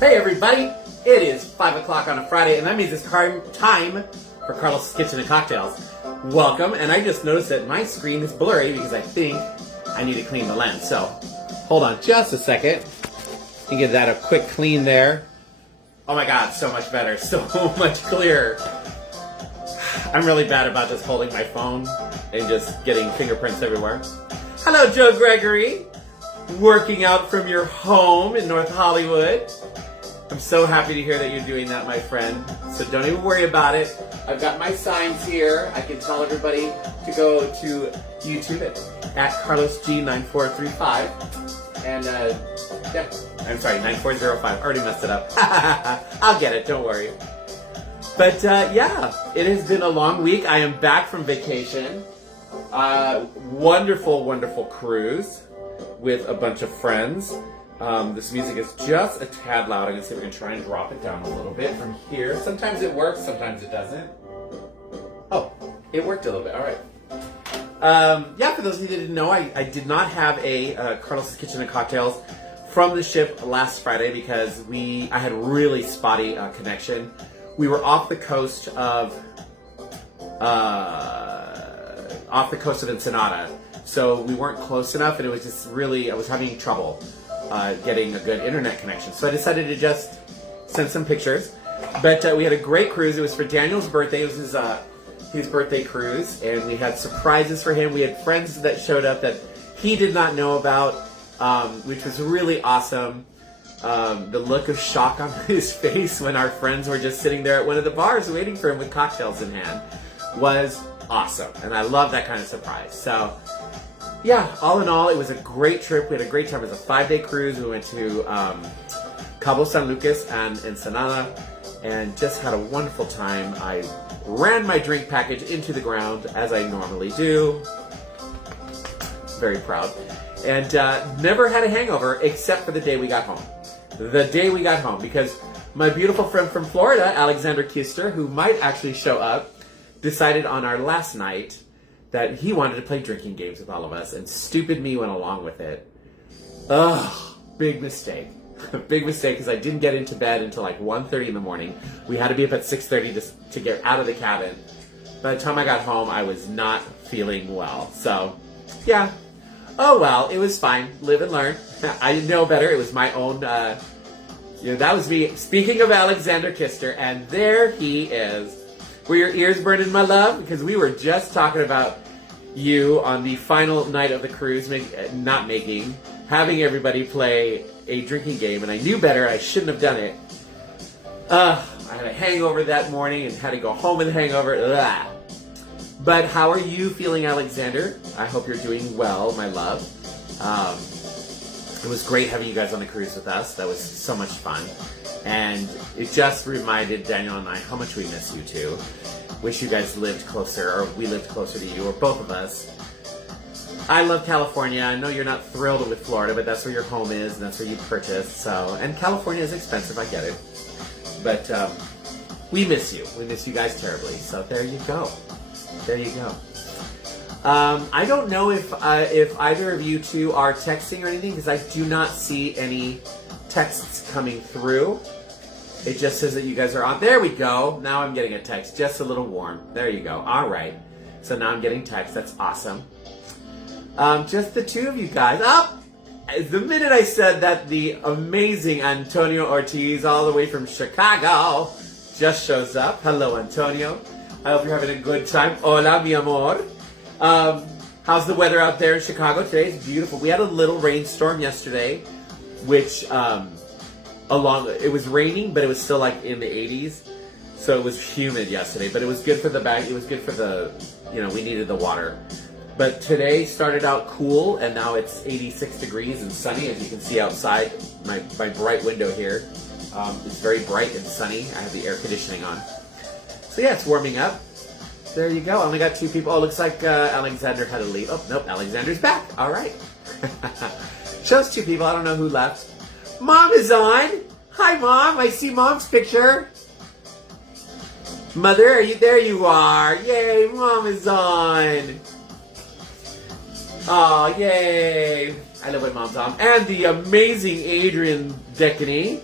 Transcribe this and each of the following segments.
Hey everybody, it is 5 o'clock on a Friday, and that means it's time for Carlos' Kitchen and Cocktails. Welcome, and I just noticed that my screen is blurry because I think I need to clean the lens. So, hold on just a second. You give that a quick clean there. Oh my god, so much better, so much clearer. I'm really bad about just holding my phone and just getting fingerprints everywhere. Hello, Joe Gregory. Working out from your home in North Hollywood. I'm so happy to hear that you're doing that, my friend. So don't even worry about it. I've got my signs here. I can tell everybody to go to YouTube at CarlosG9435. And, yeah, I'm sorry, 9405. Already messed it up. I'll get it, don't worry. But, yeah, it has been a long week. I am back from vacation. Wonderful, wonderful cruise with a bunch of friends. This music is just a tad loud. I'm going to see if we can try and drop it down a little bit from here. Sometimes it works, sometimes it doesn't. Oh, it worked a little bit. All right. Yeah, for those of you that didn't know, I did not have a Carlos' Kitchen and Cocktails from the ship last Friday because I had really spotty connection. We were off the coast of Ensenada. So we weren't close enough, and it was just really, I was having trouble getting a good internet connection. So I decided to just send some pictures. But we had a great cruise. It was for Daniel's birthday. It was his birthday cruise, and we had surprises for him. We had friends that showed up that he did not know about, which was really awesome. The look of shock on his face when our friends were just sitting there at one of the bars waiting for him with cocktails in hand was awesome. And I love that kind of surprise. So, yeah, all in all, it was a great trip. We had a great time. It was a 5-day cruise. We went to Cabo San Lucas and Ensenada and just had a wonderful time. I ran my drink package into the ground, as I normally do. Very proud. And never had a hangover except for the day we got home. The day we got home, because my beautiful friend from Florida, Alexander Kister, who might actually show up, decided on our last night that he wanted to play drinking games with all of us, and stupid me went along with it. Ugh, big mistake. Big mistake, because I didn't get into bed until like 1:30 in the morning. We had to be up at 6:30 just to get out of the cabin. By the time I got home, I was not feeling well. So, yeah. Oh well, it was fine. Live and learn. I didn't know better. It was my own, that was me. Speaking of Alexander Kister, and there he is. Were your ears burning, my love? Because we were just talking about you on the final night of the cruise, having everybody play a drinking game, and I knew better. I shouldn't have done it. I had a hangover that morning and had to go home with a hangover. Ugh. But how are you feeling, Alexander? I hope you're doing well, my love. It was great having you guys on the cruise with us. That was so much fun. And it just reminded Daniel and I how much we miss you too. Wish you guys lived closer, or we lived closer to you, or both of us. I love California. I know you're not thrilled with Florida, but that's where your home is, and that's where you purchased. So, and California is expensive, I get it. But we miss you. We miss you guys terribly. So there you go. There you go. I don't know if either of you two are texting or anything, because I do not see any texts coming through. It just says that you guys are on. There we go. Now I'm getting a text. Just a little warm. There you go. All right. So now I'm getting text. That's awesome. Just the two of you guys. The minute I said that, the amazing Antonio Ortiz, all the way from Chicago, just shows up. Hello, Antonio. I hope you're having a good time. Hola, mi amor. How's the weather out there in Chicago today? It's beautiful. We had a little rainstorm yesterday, which it was raining, but it was still like in the 80s. So it was humid yesterday, but it was good for the bag. It was good for we needed the water. But today started out cool, and now it's 86 degrees and sunny, as you can see outside my bright window here. It's very bright and sunny. I have the air conditioning on. So yeah, it's warming up. There you go. I only got 2 people. Oh, looks like Alexander had to leave. Oh, nope, Alexander's back. All right. Shows 2 people. I don't know who left. Mom is on. Hi, Mom. I see Mom's picture. Mother, are you there? You are. Yay, Mom is on. Oh, yay. I love when Mom's on. And the amazing Adrian Deccany.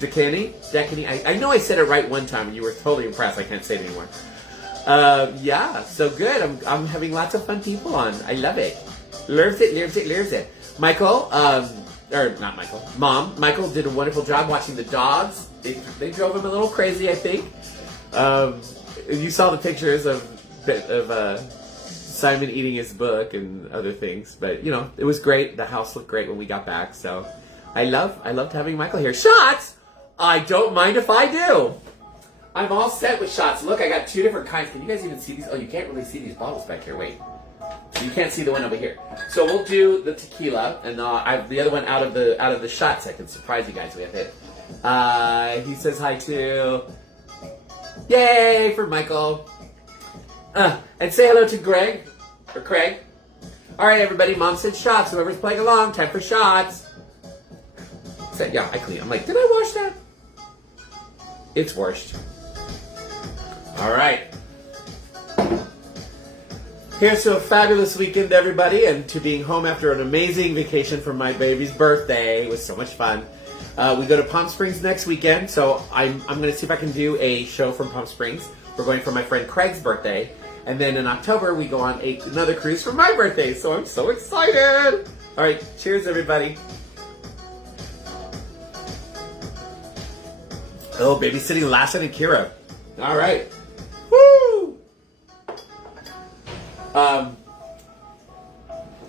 Bikini. I know I said it right one time and you were totally impressed. I can't say it anymore. Yeah, so good. I'm having lots of fun people on. I love it. Loves it. Michael, or not Michael, Mom. Michael did a wonderful job watching the dogs. They drove him a little crazy, I think. You saw the pictures of Simon eating his book and other things, but you know, it was great. The house looked great when we got back, so I loved having Michael here. Shots? I don't mind if I do. I'm all set with shots. Look, I got 2 different kinds. Can you guys even see these? Oh, you can't really see these bottles back here. Wait. You can't see the one over here. So we'll do the tequila, and I have the other one out of the shots. I can surprise you guys with it. He says hi too. Yay for Michael. And say hello to Greg. Or Craig. Alright, everybody. Mom said shots. Whoever's playing along, time for shots. So, yeah, I clean. I'm like, did I wash that? It's washed. Alright. Here's to a fabulous weekend, everybody, and to being home after an amazing vacation for my baby's birthday. It was so much fun. We go to Palm Springs next weekend, so I'm going to see if I can do a show from Palm Springs. We're going for my friend Craig's birthday. And then in October, we go on another cruise for my birthday, so I'm so excited. All right, cheers, everybody. Oh, babysitting Lasset and Kira. All right. Woo!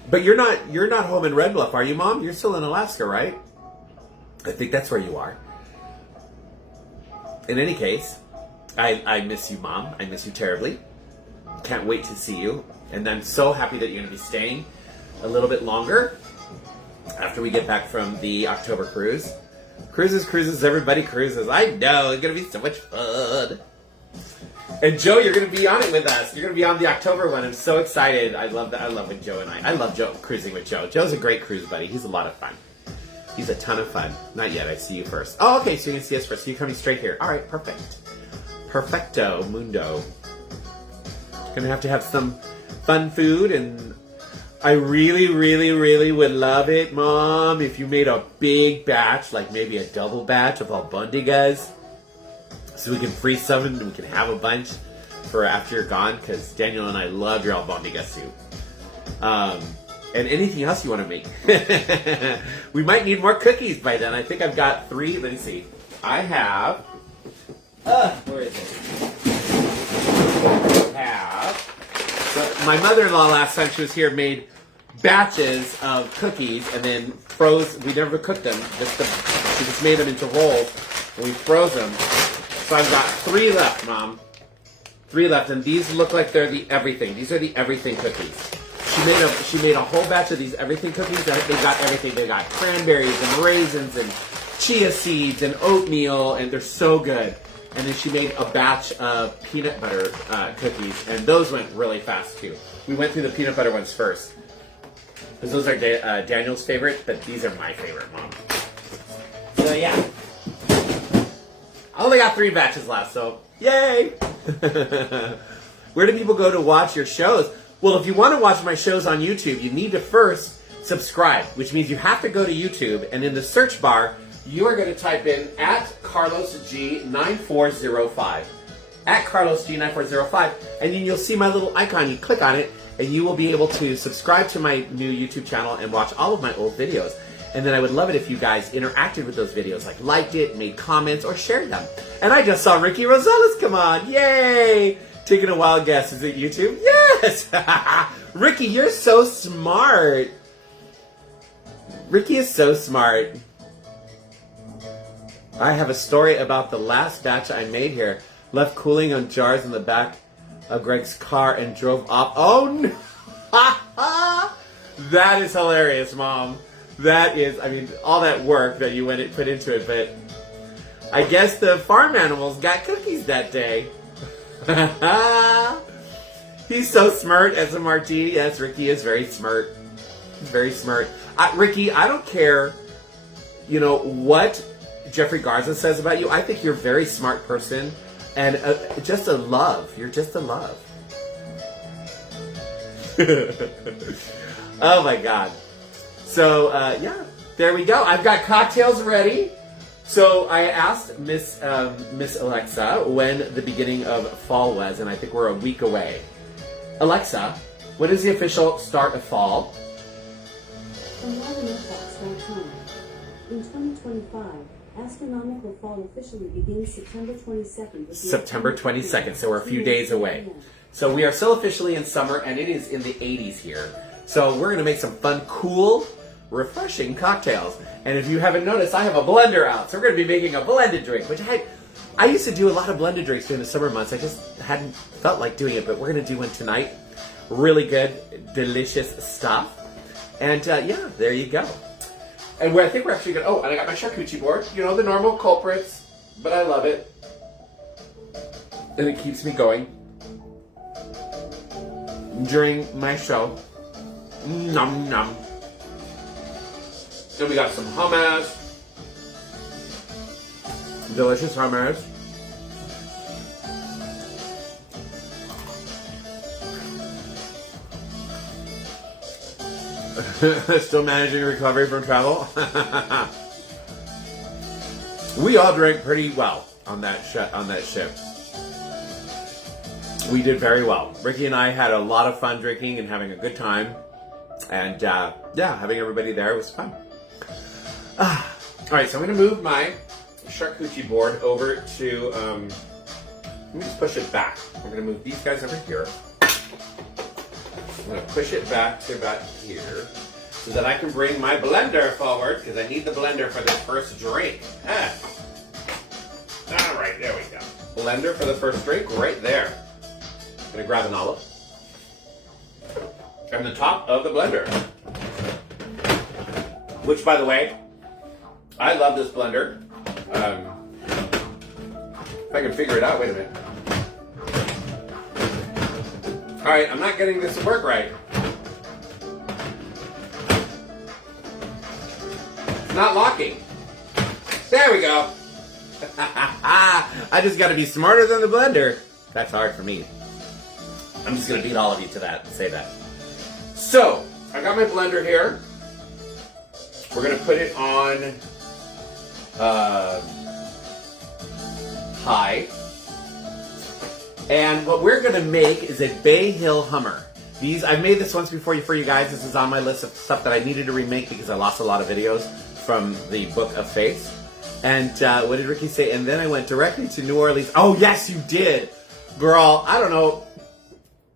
But you're not home in Red Bluff, are you, Mom? You're still in Alaska, right? I think that's where you are. In any case, I miss you, Mom. I miss you terribly. Can't wait to see you. And I'm so happy that you're going to be staying a little bit longer after we get back from the October cruise. Cruises, everybody cruises. I know, it's going to be so much fun. And Joe, you're going to be on it with us. You're going to be on the October one. I'm so excited. I love that. I love with Joe and I love Joe cruising with Joe. Joe's a great cruise buddy. He's a lot of fun. He's a ton of fun. Not yet. I see you first. Oh, okay. So you can see us first. So you're coming straight here. All right. Perfect. Perfecto mundo. Gonna have to have some fun food, and I really, really, really would love it, Mom, if you made a big batch, like maybe a double batch of albondigas, so we can freeze some and we can have a bunch for after you're gone, because Daniel and I love your albondiga soup. And anything else you want to make. We might need more cookies by then. I think I've got 3. Let me see. I have... where is it? So my mother-in-law last time she was here made batches of cookies and then froze. We never cooked them. She just made them into rolls and we froze them. So I've got 3 left, Mom. 3 left, and these look like they're the everything. These are the everything cookies. She made a whole batch of these everything cookies. They got everything. They got cranberries and raisins and chia seeds and oatmeal, and they're so good. And then she made a batch of peanut butter cookies, and those went really fast too. We went through the peanut butter ones first, because those are Daniel's favorite, but these are my favorite, Mom. So yeah, I only got 3 batches left, so yay! Where do people go to watch your shows? Well, if you want to watch my shows on YouTube, you need to first subscribe, which means you have to go to YouTube, and in the search bar, you are going to type in @CarlosG9405. @CarlosG9405. And then you'll see my little icon. You click on it, and you will be able to subscribe to my new YouTube channel and watch all of my old videos. And then I would love it if you guys interacted with those videos, like liked it, made comments, or shared them. And I just saw Ricky Rosales come on. Yay! Taking a wild guess. Is it YouTube? Yes! Ricky, you're so smart. Ricky is so smart. I have a story about the last batch I made here. Left cooling on jars in the back of Greg's car and drove off. Oh no! That is hilarious, Mom. That is, I mean, all that work that you put into it, but I guess the farm animals got cookies that day. He's so smart as a martini. Yes, Ricky is very smart. He's very smart. Ricky, I don't care, you know, what Jeffrey Garza says about you. I think you're a very smart person and just a love. You're just a love. Oh my God. So, yeah, there we go. I've got cocktails ready. So I asked Miss Alexa when the beginning of fall was, and I think we're a week away. Alexa, when is the official start of fall? From weathermailbox.com. In 2025, astronomical fall officially begins September 22nd. September 22nd, so we're a few days away. So we are still officially in summer, and it is in the 80s here. So we're going to make some fun, cool, refreshing cocktails. And if you haven't noticed, I have a blender out. So we're going to be making a blended drink, which I used to do a lot of blended drinks during the summer months. I just hadn't felt like doing it, but we're going to do one tonight. Really good, delicious stuff. And yeah, there you go. And I think we're actually going to, and I got my charcuterie board. You know, the normal culprits, but I love it. And it keeps me going during my show. Nom nom. Then we got some hummus. Delicious hummus. Still managing recovery from travel. We all drank pretty well on that ship. We did very well. Ricky and I had a lot of fun drinking and having a good time. And yeah, having everybody there was fun. All right, so I'm going to move my charcuterie board over to, let me just push it back. I'm going to move these guys over here. I'm going to push it back to about here so that I can bring my blender forward because I need the blender for this first drink. All right, there we go. Blender for the first drink right there. I'm going to grab an olive. And the top of the blender. Which, by the way, I love this blender. If I can figure it out, wait a minute. All right, I'm not getting this to work right. It's not locking. There we go. I just got to be smarter than the blender. That's hard for me. I'm just going to beat all of you to that and say that. So, I got my blender here. We're going to put it on high. And what we're going to make is a Bay Hill Hummer. I've made this once before for you guys. This is on my list of stuff that I needed to remake because I lost a lot of videos from the Book of Faith. And what did Ricky say? And then I went directly to New Orleans. Oh, yes, you did. Girl, I don't know.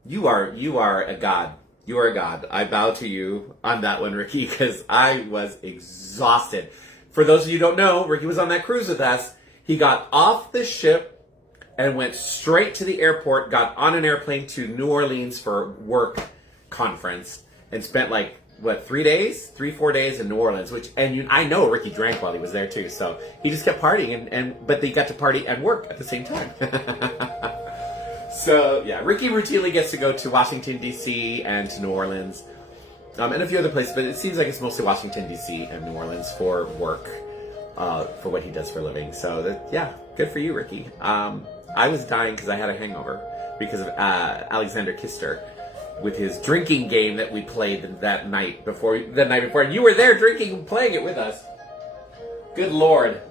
You are a god. You are a god. I bow to you on that one, Ricky, because I was exhausted. For those of you who don't know, Ricky was on that cruise with us. He got off the ship and went straight to the airport, got on an airplane to New Orleans for work conference, and spent 3 days? 4 days in New Orleans, I know Ricky drank while he was there too, so he just kept partying, but they got to party and work at the same time. So, yeah, Ricky routinely gets to go to Washington, D.C. and to New Orleans, and a few other places, but it seems like it's mostly Washington, D.C. and New Orleans for work, for what he does for a living. So, yeah, good for you, Ricky. I was dying because I had a hangover because of Alexander Kister with his drinking game that we played the night before, and you were there drinking and playing it with us. Good Lord.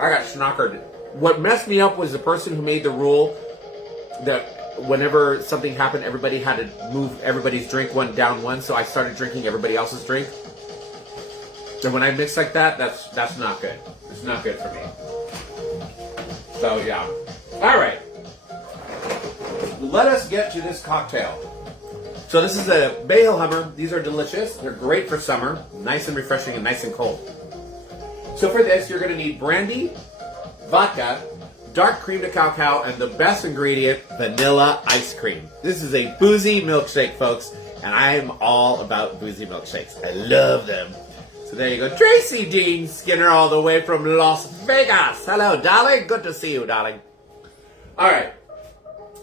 I got schnockered. What messed me up was the person who made the rule that whenever something happened, everybody had to move everybody's drink down one, so I started drinking everybody else's drink. And when I mix like that, that's not good. It's not good for me. So, yeah. All right. Let us get to this cocktail. So this is a Bay Hill Hummer. These are delicious. They're great for summer. Nice and refreshing and nice and cold. So for this, you're going to need brandy, vodka, dark cream de cacao, and the best ingredient, vanilla ice cream. This is a boozy milkshake, folks, and I am all about boozy milkshakes. I love them. So there you go. Tracy Dean Skinner all the way from Las Vegas. Hello, darling. Good to see you, darling. All right.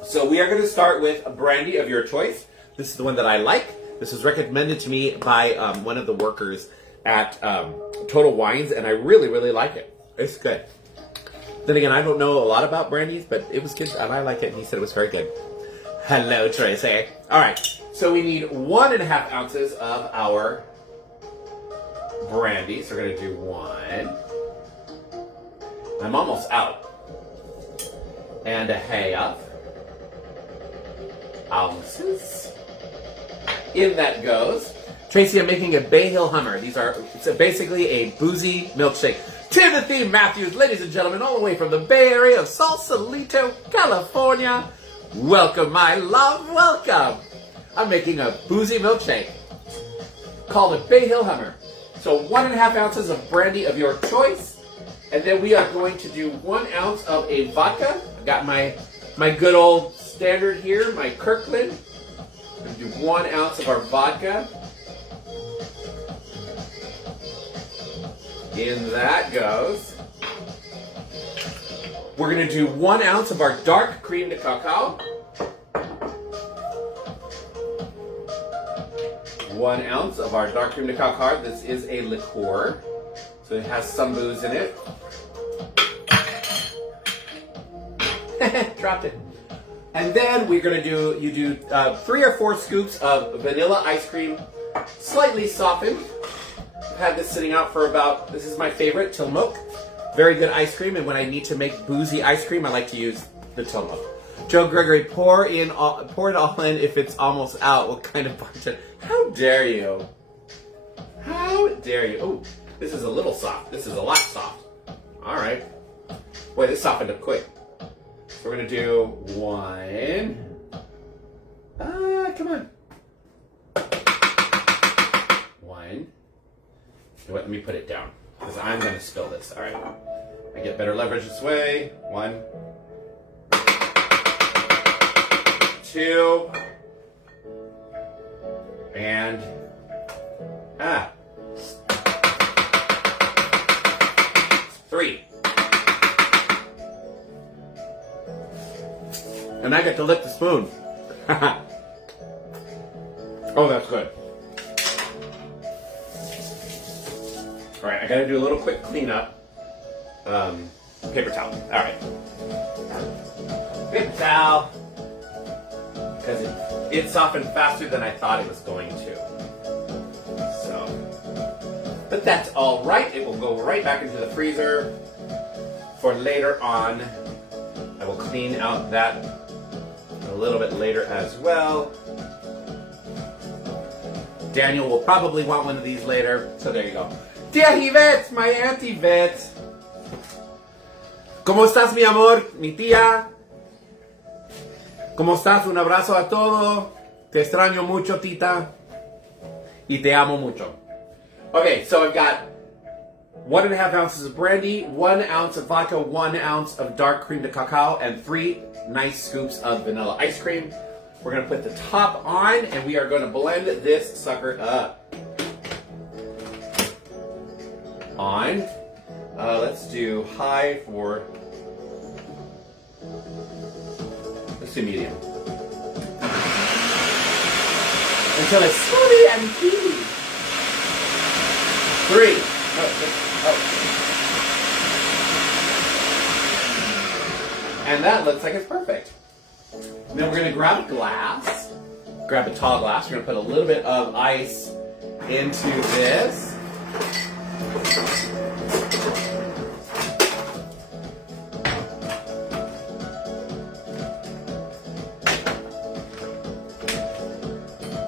So we are going to start with a brandy of your choice. This is the one that I like. This was recommended to me by one of the workers at Total Wines, and I really, really like it. It's good. Then again, I don't know a lot about brandies, but it was good, and I like it, and he said it was very good. Hello, Tracy. All right. So we need 1.5 ounces of our brandy. So we're going to do 1, I'm almost out. And a half ounces. In that goes. Tracy, I'm making a Bay Hill Hummer. It's basically a boozy milkshake. Timothy Matthews, ladies and gentlemen, all the way from the Bay Area of Sausalito, California. Welcome, my love, welcome. I'm making a boozy milkshake called a Bay Hill Hummer. So 1.5 ounces of brandy of your choice. And then we are going to do 1 ounce of a vodka. I've got my good old standard here, my Kirkland. I'm going to do 1 ounce of our vodka. In that goes. We're going to do 1 ounce of our dark cream de cacao. 1 ounce of our dark cream de cacao. This is a liqueur, so it has some booze in it. Dropped it. And then we're going to do 3 or 4 scoops of vanilla ice cream, slightly softened. I've had this sitting out for this is my favorite, Tillamook. Very good ice cream, and when I need to make boozy ice cream, I like to use the Tillamook. Joe Gregory, pour it all in if it's almost out. What kind of bartender? How dare you? How dare you? Oh, this is a little soft. This is a lot soft. All right. Boy, this softened up quick. So we're going to do 1. Come on. 1. You know what? Let me put it down because I'm going to spill this. All right. I get better leverage this way. 1. 2. And 3. And I get to lick the spoon. Oh, that's good. All right, I gotta do a little quick cleanup. Paper towel. All right. Paper towel. Because it softened faster than I thought it was going to. So, but that's all right. It will go right back into the freezer for later on. I will clean out that a little bit later as well. Daniel will probably want one of these later, so there you go. Tia Yvette, my auntie Yvette. ¿Cómo estás, mi amor? Mi tía. ¿Cómo estás? Un abrazo a todos. Te extraño mucho, tita. Y te amo mucho. Okay, so I've got 1.5 ounces of brandy, 1 ounce of vodka, 1 ounce of dark cream de cacao, and 3 nice scoops of vanilla ice cream. We're going to put the top on, and we are going to blend this sucker up. On. Let's do high for... Let's do medium. Until it's smoothie and creamy. 3. And that looks like it's perfect. And then we're going to grab a glass. Grab a tall glass. We're going to put a little bit of ice into this.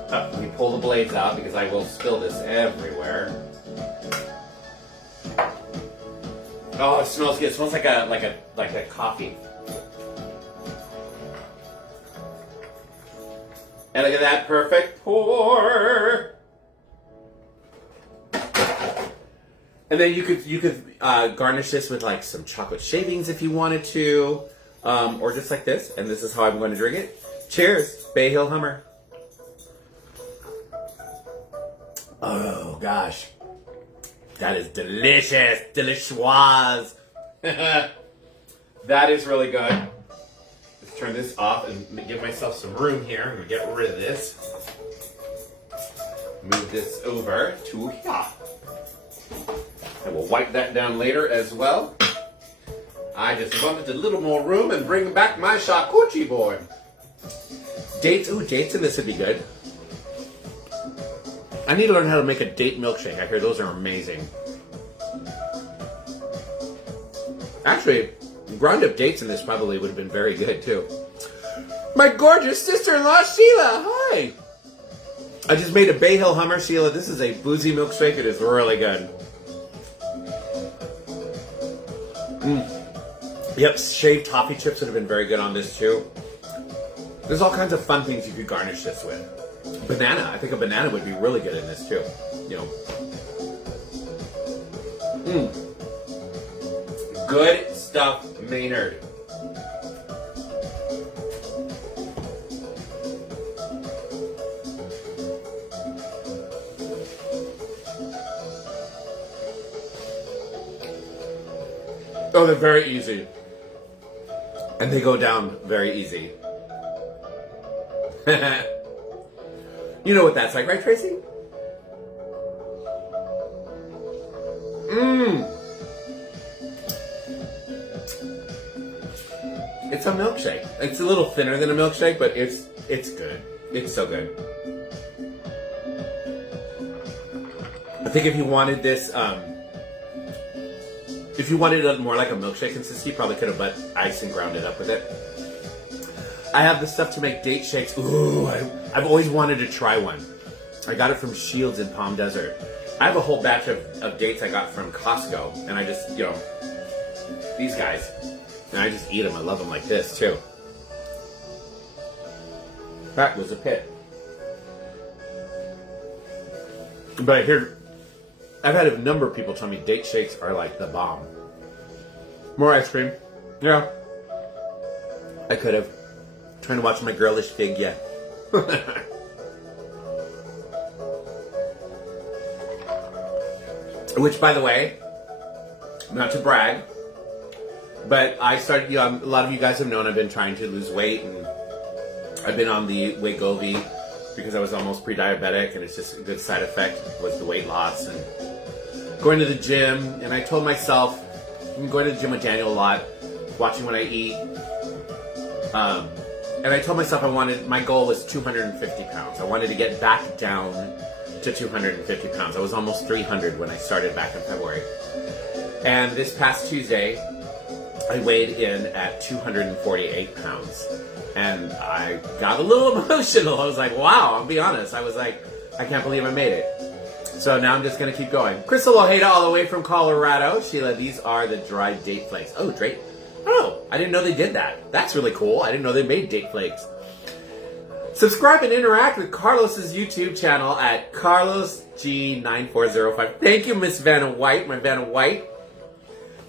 Let me pull the blades out because I will spill this everywhere. Oh, it smells good. It smells like a coffee. And look at that perfect pour. And then you could garnish this with like some chocolate shavings if you wanted to, or just like this. And this is how I'm going to drink it. Cheers, Bay Hill Hummer. Oh gosh, that is delicious, delicious. That is really good. Let's turn this off and give myself some room here. I'm gonna get rid of this. Move this over to here. I will wipe that down later as well. I just wanted a little more room and bring back my charcuterie board. Dates, ooh, dates in this would be good. I need to learn how to make a date milkshake. I hear those are amazing. Actually, ground up dates in this probably would have been very good too. My gorgeous sister-in-law, Sheila. Hi. I just made a Bay Hill Hummer, Sheila. This is a Boozy milkshake. It is really good. Yep, shaved toffee chips would have been very good on this too. There's all kinds of fun things you could garnish this with. Banana. I think a banana would be really good in this too. You know. Good stuff, Maynard. Oh, they're very easy. And they go down very easy. You know what that's like, right, Tracy? It's a milkshake. It's a little thinner than a milkshake, but it's good. It's so good. I think if you wanted this, if you wanted it more like a milkshake consistency, you probably could have put ice and ground it up with it. I have the stuff to make date shakes. Ooh, I've always wanted to try one. I got it from Shields in Palm Desert. I have a whole batch of dates I got from Costco, and I just, you know, these guys, and I just eat them. I love them like this, too. That was a pit. But I hear, I've had a number of people tell me date shakes are like the bomb. More ice cream. Yeah. I could have. Trying to watch my girlish fig yet. Which, by the way, not to brag, but I started, you know, a lot of you guys have known I've been trying to lose weight, and I've been on the Wegovy because I was almost pre-diabetic, and it's just a good side effect was the weight loss and going to the gym. And I told myself, I'm going to the gym with Daniel a lot, watching what I eat. And I told myself my goal was 250 pounds. I wanted to get back down to 250 pounds. I was almost 300 when I started back in February. And this past Tuesday, I weighed in at 248 pounds. And I got a little emotional. I was like, wow, I'll be honest. I was like, I can't believe I made it. So now I'm just going to keep going. Crystal Ojeda all the way from Colorado. Sheila, these are the dried date flakes. Oh, I didn't know they did that. That's really cool. I didn't know they made date flakes. Subscribe and interact with Carlos's YouTube channel at CarlosG9405. Thank you, Miss Vanna White, my Vanna White.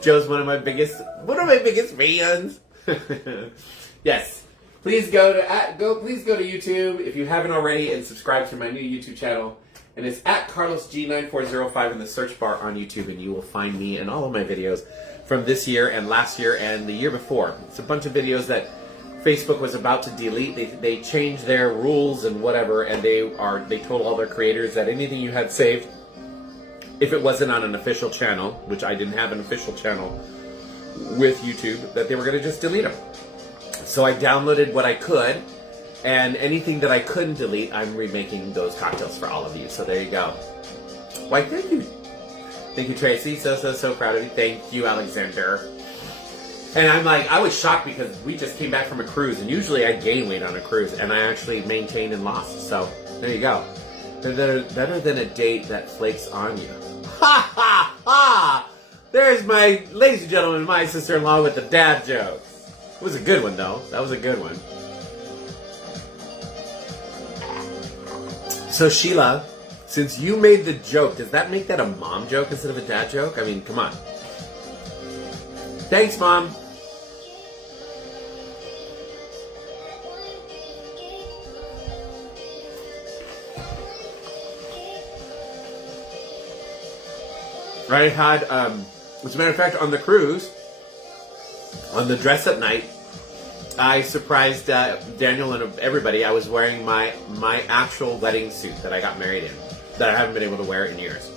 Joe's one of my biggest fans. Yes. Please go to YouTube if you haven't already and subscribe to my new YouTube channel. And it's at CarlosG9405 in the search bar on YouTube, and you will find me and all of my videos from this year and last year and the year before. It's a bunch of videos that Facebook was about to delete. They changed their rules and whatever, and they told all their creators that anything you had saved, if it wasn't on an official channel, which I didn't have an official channel with YouTube, that they were going to just delete them. So I downloaded what I could, and anything that I couldn't delete, I'm remaking those cocktails for all of you. So there you go. Why, thank you. Thank you, Tracy. So proud of you. Thank you, Alexander. And I was shocked because we just came back from a cruise, and usually I gain weight on a cruise, and I actually maintained and lost. So there you go. Better than a date that flakes on you. Ha ha ha! There's my, ladies and gentlemen, my sister-in-law with the dad jokes. It was a good one, though. That was a good one. So Sheila, since you made the joke, does that make that a mom joke instead of a dad joke? I mean, come on. Thanks, Mom. I had, as a matter of fact, on the cruise, on the dress-up night, I surprised Daniel and everybody. I was wearing my actual wedding suit that I got married in, that I haven't been able to wear in years.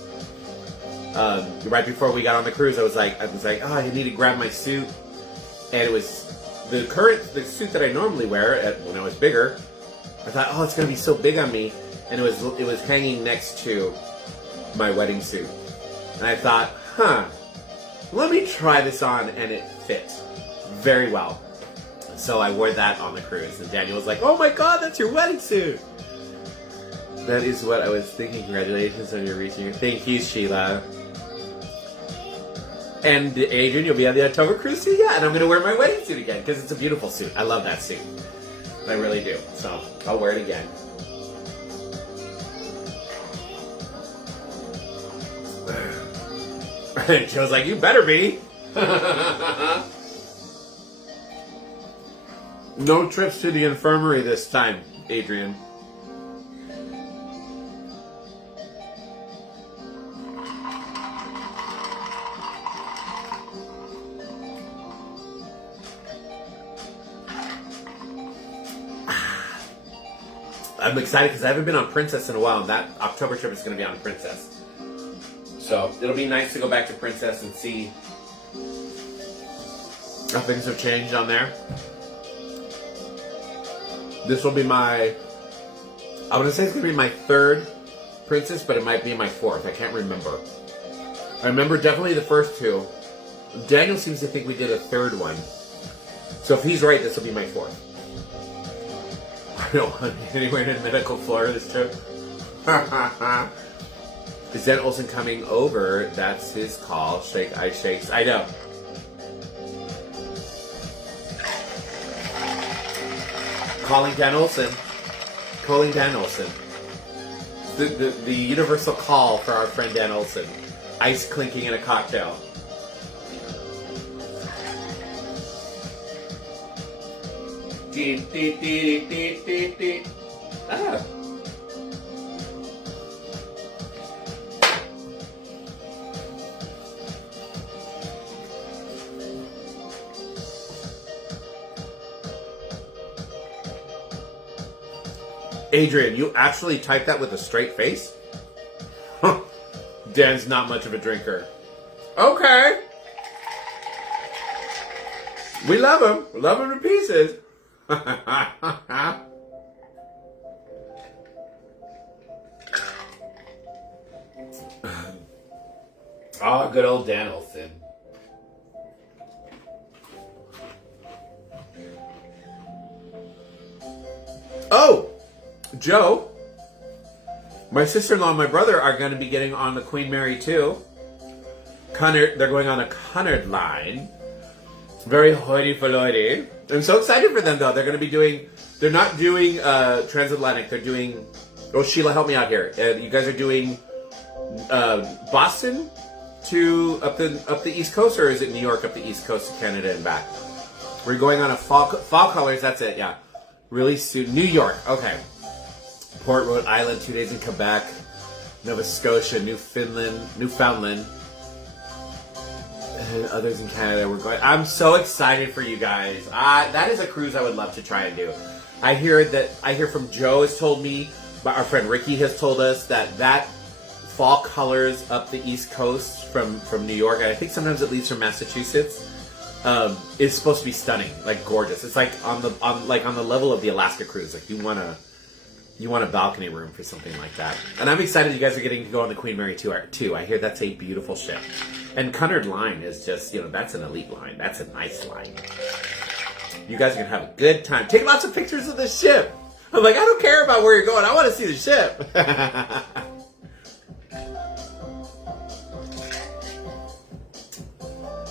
Right before we got on the cruise, I was like, oh, I need to grab my suit, and it was the suit that I normally wear when I was bigger. I thought, oh, it's gonna be so big on me, and it was hanging next to my wedding suit, and I thought, let me try this on, and it fit very well. So I wore that on the cruise, and Daniel was like, oh my god, that's your wedding suit! That is what I was thinking. Congratulations on your reaching your... Thank you, Sheila. And Adrian, you'll be on the October cruise too? Yeah, and I'm going to wear my wedding suit again, because it's a beautiful suit. I love that suit. I really do. So, I'll wear it again. Joe's like, you better be. No trips to the infirmary this time, Adrian. I'm excited because I haven't been on Princess in a while, and that October trip is going to be on Princess. So it'll be nice to go back to Princess and see how things have changed on there. This will be my, I want to say it's going to be my third Princess, but it might be my fourth. I can't remember. I remember definitely the first two. Daniel seems to think we did a third one. So if he's right, this will be my fourth. I don't want anywhere in medical floor this trip. Is Dan Olsen coming over? That's his call. Shake, I shakes. I know. Calling Dan Olsen. Calling Dan Olsen. The universal call for our friend Dan Olsen. Ice clinking in a cocktail. Ah. Adrian, you actually typed that with a straight face? Huh. Dan's not much of a drinker. Okay. We love him. We love him to pieces. Oh, good old Dan Olsen. Oh, Joe, my sister-in-law and my brother are going to be getting on the Queen Mary 2. Cunard, they're going on a Cunard line. Very hoity-toity. I'm so excited for them, though. They're going to be doing... They're not doing transatlantic. They're doing... Oh, Sheila, help me out here. You guys are doing Boston to up the East Coast, or is it New York up the East Coast to Canada and back? We're going on a fall colors. That's it, yeah. Really soon. New York. Okay. Port, Rhode Island, 2 days in Quebec, Nova Scotia, Newfoundland. Others in Canada, we're going. I'm so excited for you guys. That is a cruise I would love to try and do. I hear from Joe has told me, but our friend Ricky has told us that fall colors up the East Coast from New York, and I think sometimes it leaves from Massachusetts, is supposed to be stunning, like gorgeous. It's like on the level of the Alaska cruise. Like you want a balcony room for something like that. And I'm excited you guys are getting to go on the Queen Mary too. I hear that's a beautiful ship. And Cunard Line is just, that's an elite line. That's a nice line. You guys are going to have a good time. Take lots of pictures of the ship. I'm like, I don't care about where you're going. I want to see the ship.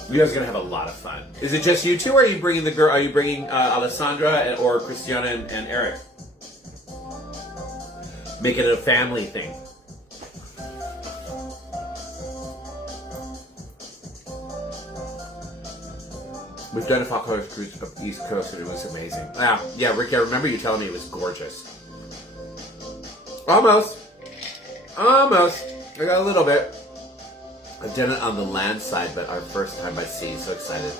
You guys are going to have a lot of fun. Is it just you two, or are you bringing the girl? Are you bringing Alessandra or Christiana and Eric? Make it a family thing. We've done a fall colors cruise up the East Coast, and it was amazing. Yeah, Rick, I remember you telling me it was gorgeous. Almost. I got a little bit. I've done it on the land side, but our first time by sea. So excited.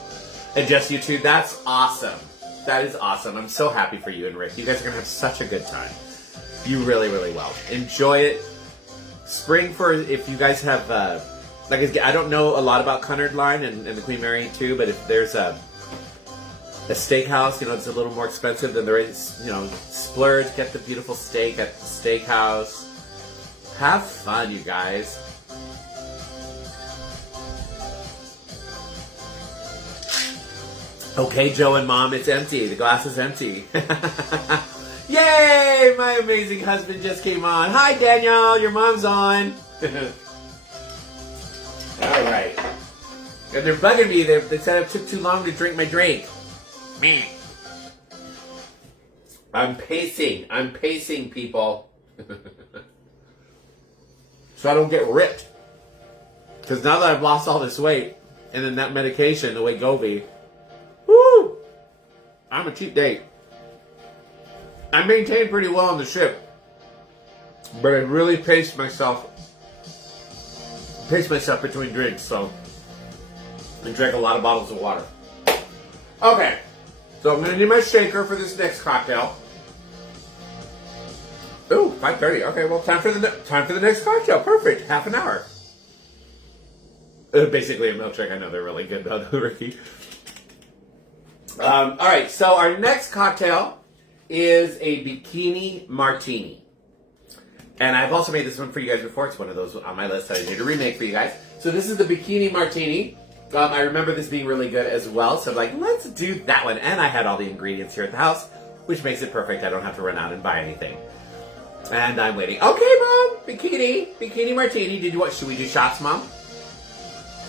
And just you two, that's awesome. That is awesome. I'm so happy for you and Rick. You guys are going to have such a good time. You really, really will. Enjoy it. Spring if you guys have, I don't know a lot about Cunard Line and the Queen Mary too, but if there's a steakhouse, it's a little more expensive than there is, splurge, get the beautiful steak at the steakhouse. Have fun, you guys. Okay, Joe and Mom, it's empty. The glass is empty. Yay! My amazing husband just came on. Hi, Daniel. Your mom's on. All right. And they're bugging me. They said it took too long to drink my drink. Me. I'm pacing. I'm pacing, people. So I don't get ripped. Because now that I've lost all this weight, and then that medication, the Wegovy, woo! I'm a cheap date. I maintained pretty well on the ship, but I really paced myself between drinks, so I drank a lot of bottles of water. Okay, so I'm gonna need my shaker for this next cocktail. Ooh, 5:30. Okay, well, time for the next cocktail. Perfect, half an hour. Basically a milkshake. I know they're really good though, Ricky. All right, so our next cocktail is a Bikini Martini. And I've also made this one for you guys before. It's one of those on my list that I need to remake for you guys. So this is the Bikini Martini. I remember this being really good as well. So I'm like, let's do that one. And I had all the ingredients here at the house, which makes it perfect. I don't have to run out and buy anything. And I'm waiting. Okay, Mom, Bikini Martini. Should we do shots, Mom?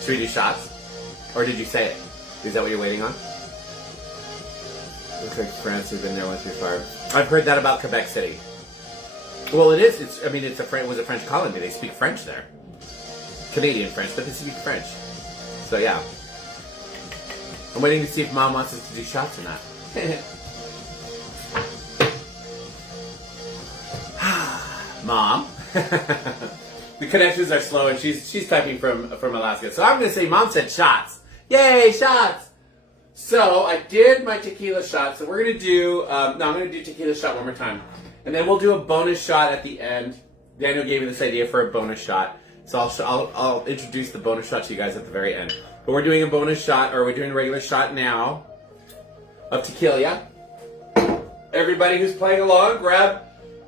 Should we do shots? Or did you say it? Is that what you're waiting on? Looks like France has been there once before. I've heard that about Quebec City. Well, it is. It was a French colony. They speak French there. Canadian French, but they speak French. So yeah. I'm waiting to see if Mom wants us to do shots or not. Mom. The connections are slow, and she's typing from Alaska. So I'm going to say Mom said shots. Yay, shots! So I did my tequila shot. So we're going to do, I'm going to do tequila shot one more time. And then we'll do a bonus shot at the end. Daniel gave me this idea for a bonus shot. So I'll introduce the bonus shot to you guys at the very end. But we're doing a bonus shot, or we're doing a regular shot now of tequila. Everybody who's playing along, grab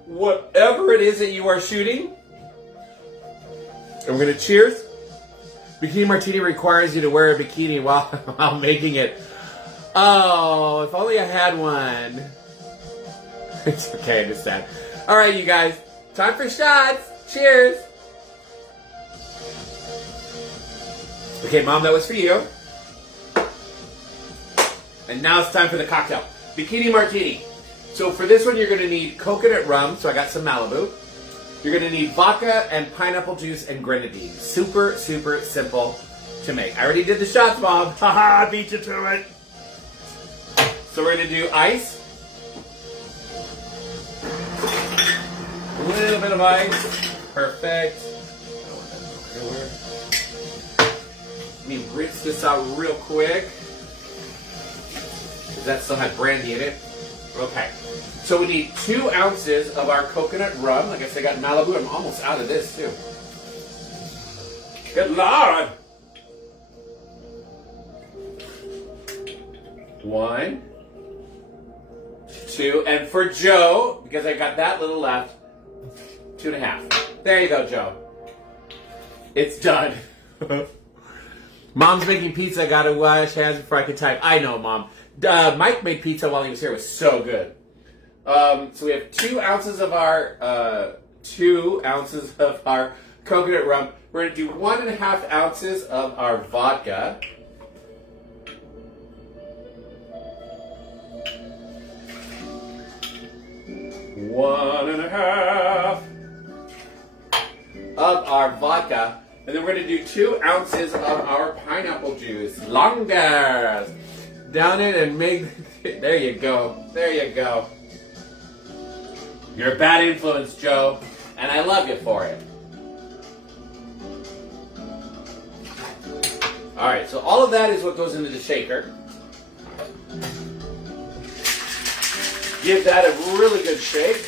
whatever it is that you are shooting. And we're going to cheers. Bikini Martini requires you to wear a bikini while making it. Oh, if only I had one. It's okay, I'm just sad. All right, you guys. Time for shots. Cheers. Okay, Mom, that was for you. And now it's time for the cocktail. Bikini Martini. So for this one, you're going to need coconut rum. So I got some Malibu. You're going to need vodka and pineapple juice and grenadine. Super, super simple to make. I already did the shots, Mom. Haha, I beat you to it. So we're going to do ice. A little bit of ice. Perfect. Let me rinse this out real quick. Because that still had brandy in it. Okay. So we need 2 ounces of our coconut rum. Like I said, I got Malibu. I'm almost out of this, too. Good Lord. 1, 2, and for Joe, because I got that little left, 2.5. There you go, Joe. It's done. Mom's making pizza. I gotta wash hands before I can type. I know, Mom. Mike made pizza while he was here. It was so good. So we have 2 ounces of our coconut rum. We're gonna do 1.5 ounces of our vodka. One and a half of our vodka. And then we're going to do 2 ounces of our pineapple juice. Longer. Down it and make... There you go. There you go. You're a bad influence, Joe. And I love you for it. Alright, so all of that is what goes into the shaker. Give that a really good shake.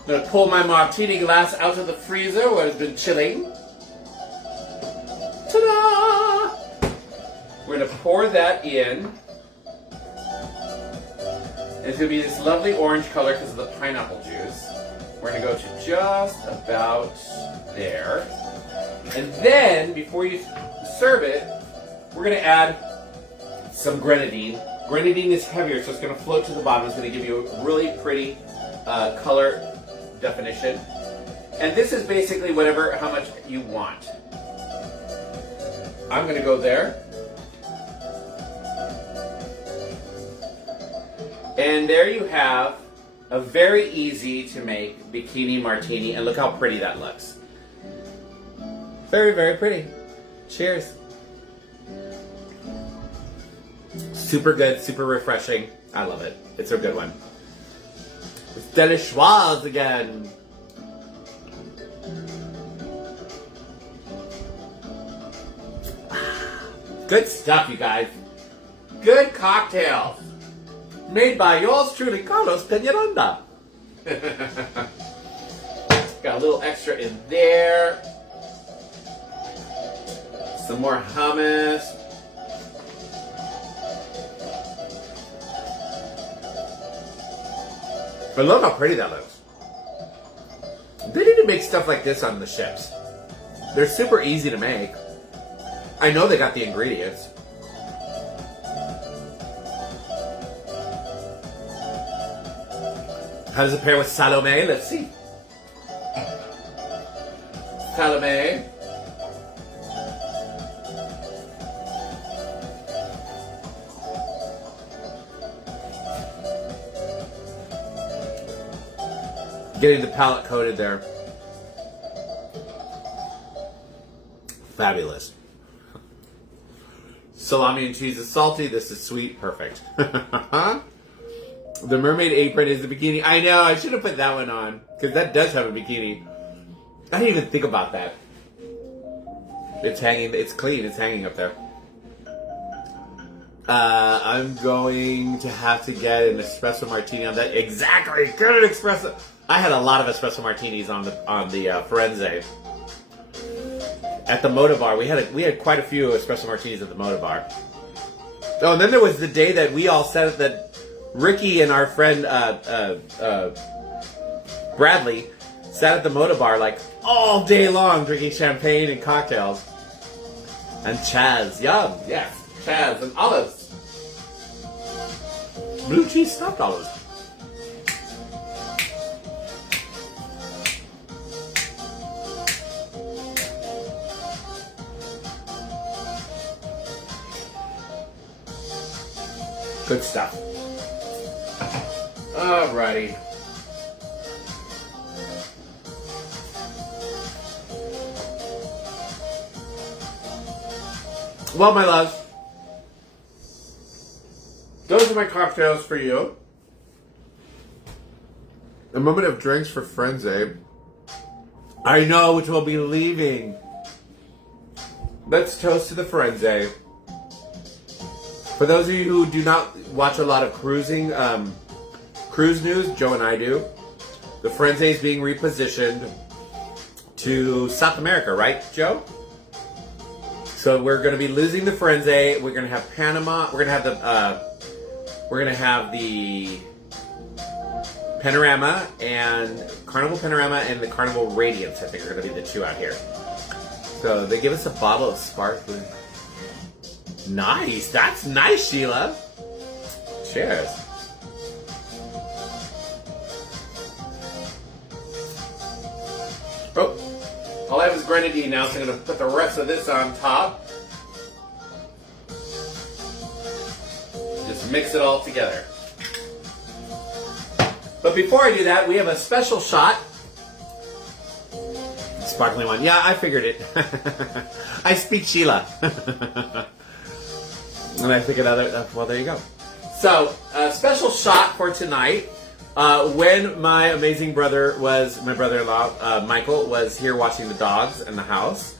I'm going to pull my martini glass out of the freezer where it's been chilling. Ta-da! We're going to pour that in. And it's going to be this lovely orange color because of the pineapple juice. We're going to go to just about there. And then, before you serve it, we're going to add some grenadine. Grenadine is heavier, so it's going to float to the bottom. It's going to give you a really pretty color definition. And this is basically how much you want. I'm going to go there. And there you have a very easy to make Bikini Martini. And look how pretty that looks. Very, very pretty. Cheers. Super good, super refreshing. I love it. It's a good one. It's delicious again. Good stuff, you guys. Good cocktails. Made by yours truly, Carlos Peñaranda. Got a little extra in there. Some more hummus. I love how pretty that looks. They need to make stuff like this on the ships. They're super easy to make. I know they got the ingredients. How does it pair with Salome? Let's see. Salome. Getting the palate coated there. Fabulous. Salami and cheese is salty. This is sweet. Perfect. The mermaid apron is the bikini. I know. I should have put that one on. Because that does have a bikini. I didn't even think about that. It's hanging. It's clean. It's hanging up there. I'm going to have to get an espresso martini on that. Exactly. Get an espresso. I had a lot of espresso martinis on the Firenze. At the Moda Bar, we had quite a few espresso martinis at the Moda Bar. Oh, and then there was the day that we all said that Ricky and our friend Bradley sat at the Moda Bar like all day long drinking champagne and cocktails. And Chaz, yum, yes, Chaz and olives. Blue cheese stuffed olives. Good stuff. Alrighty. Well, my loves, those are my cocktails for you. A moment of drinks for Firenze. I know which will be leaving. Let's toast to the Firenze. For those of you who do not watch a lot of cruise news, Joe and I do. The Firenze is being repositioned to South America, right, Joe? So we're going to be losing the Firenze. We're going to have Panama. We're going to have the Panorama and Carnival Panorama and the Carnival Radiance. I think are going to be the two out here. So they give us a bottle of sparkling. Nice. That's nice, Sheila. Cheers. Oh, all I have is grenadine now, so I'm going to put the rest of this on top. Just mix it all together. But before I do that, we have a special shot. Sparkling one. Yeah, I figured it. I speak Sheila. And I figured out, well, there you go. So, a special shot for tonight. When my amazing brother my brother-in-law, Michael, was here watching the dogs in the house,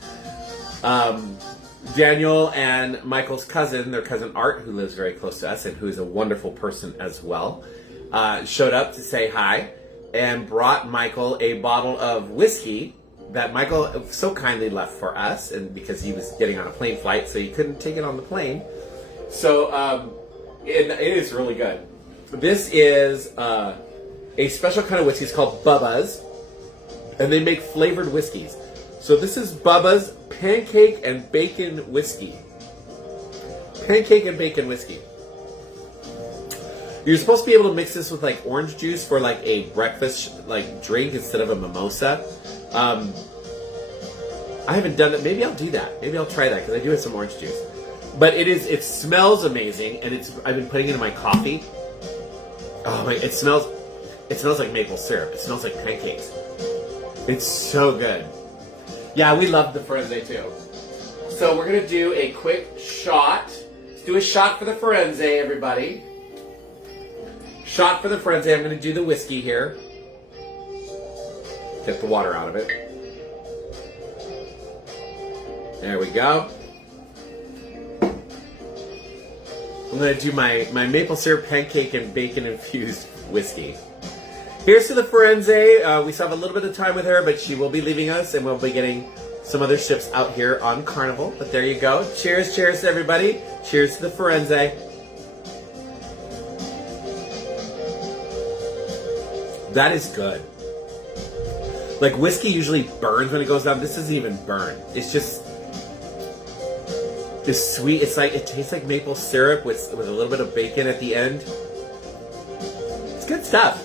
Daniel and Michael's cousin, their cousin Art, who lives very close to us and who is a wonderful person as well, showed up to say hi and brought Michael a bottle of whiskey that Michael so kindly left for us, and because he was getting on a plane flight, so he couldn't take it on the plane. So, it is really good. This is a special kind of whiskey. It's called Bubba's, and they make flavored whiskeys. So this is Bubba's Pancake and Bacon Whiskey. Pancake and Bacon Whiskey. You're supposed to be able to mix this with like orange juice for like a breakfast like drink instead of a mimosa. I haven't done it. Maybe I'll do that. Maybe I'll try that because I do have some orange juice. But it smells amazing, and I've been putting it in my coffee. Oh my! It smells like maple syrup. It smells like pancakes. It's so good. Yeah, we love the Firenze too. So we're gonna do a quick shot. Let's do a shot for the Firenze, everybody. Shot for the Firenze. I'm gonna do the whiskey here. Get the water out of it. There we go. I'm going to do my maple syrup pancake and bacon infused whiskey. Here's to the Firenze. We still have a little bit of time with her, but she will be leaving us, and we'll be getting some other ships out here on Carnival. But there you go. Cheers, cheers to everybody. Cheers to the Firenze. That is good. Like, whiskey usually burns when it goes down. This doesn't even burn. It's just... It's sweet. It's like, it tastes like maple syrup with a little bit of bacon at the end. It's good stuff.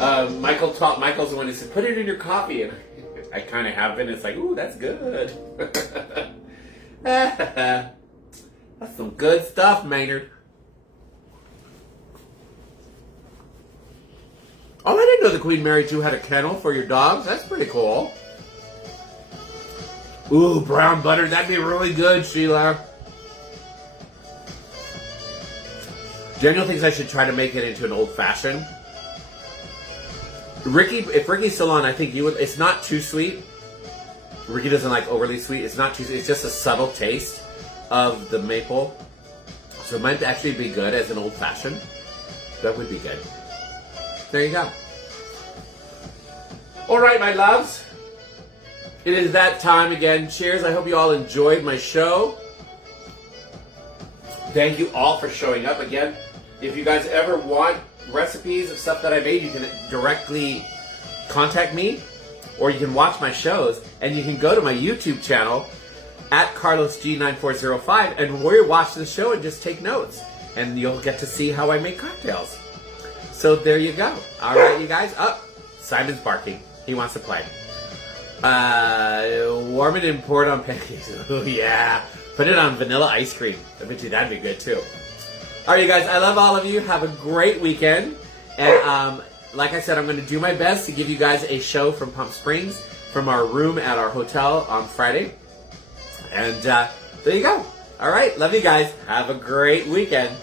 Michael's the one who said, put it in your coffee. And I kind of have been. It's like, ooh, that's good. That's some good stuff, Maynard. Oh, I didn't know the Queen Mary 2 had a kennel for your dogs. That's pretty cool. Ooh, brown butter. That'd be really good, Sheila. Daniel thinks I should try to make it into an old-fashioned. Ricky, if Ricky's still on, I think you would. It's not too sweet. Ricky doesn't like overly sweet. It's not too sweet. It's just a subtle taste of the maple. So it might actually be good as an old-fashioned. That would be good. There you go. All right, my loves. It is that time again. Cheers. I hope you all enjoyed my show. Thank you all for showing up again. If you guys ever want recipes of stuff that I made, you can directly contact me, or you can watch my shows, and you can go to my YouTube channel at CarlosG9405 and watch the show and just take notes, and you'll get to see how I make cocktails. So there you go. All right, you guys. Simon's barking. He wants to play. Warm it and pour it on pancakes. Oh, yeah. Put it on vanilla ice cream. I bet you that'd be good, too. All right, you guys. I love all of you. Have a great weekend. And like I said, I'm going to do my best to give you guys a show from Palm Springs, from our room at our hotel on Friday. And there you go. All right. Love you guys. Have a great weekend.